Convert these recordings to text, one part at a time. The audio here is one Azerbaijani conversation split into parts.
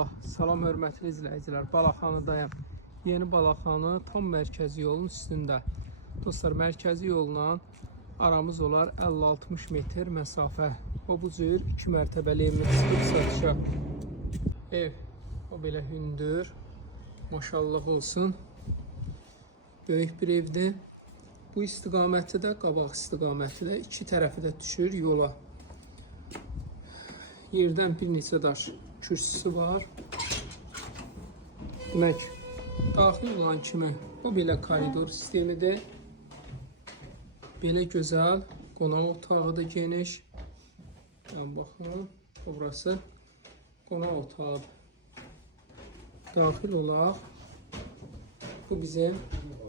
Allah, salam hörmətli izləyicilər. Balaxanıdayım. Yeni Balaxanı tam mərkəzi yolun üstündə. Dostlar, mərkəzi yolla aramız olar 50-60 metr məsafə. O bu cür 2 mərtəbəli evimiz çıxıb satışa. Ev o belə hündür. Maşallah olsun. Böyük bir evdir. Bu istiqaməti də, qabaq istiqaməti də iki tərəfi də düşür yola. Yerdən bir neçə daş kürsüsü var. Demək, daxil olan kimi o belə koridor sistemidir. Belə gözəl qonaq otağı da geniş. Baxın, burası qonaq otağı. Daxil olaq. Bu bizim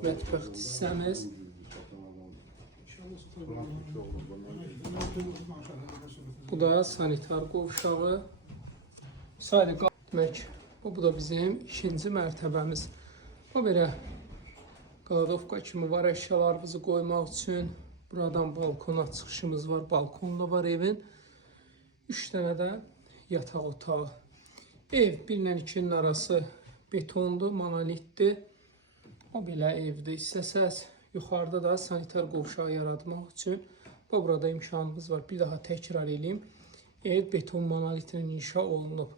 mətbəx hissəmiz. Bu da sanitar qovşağı. Demək, bu da bizim ikinci mərtəbəmiz. O belə qaladovka kimi var əşyalarımızı qoymaq üçün. Buradan balkona çıxışımız var. Balkonda var evin. 3 dənə də yataq otağı. Ev 1 ilə 2-nin arası betondur, monolitdir. O belə evdir. İstəsəz yuxarıda da sanitar qovşağı yaratmaq üçün burada imkanımız var. Bir daha təkrar edeyim. Ev beton monolitlə inşa olunub.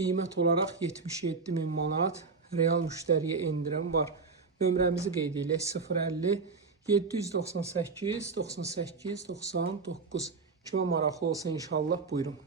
Qiymət olaraq 77.000 manat. Real müştəriyə endirim var. Nömrəmizi qeyd edək. 050 798 98 99. Kimə maraqlı olsa inşallah buyurun.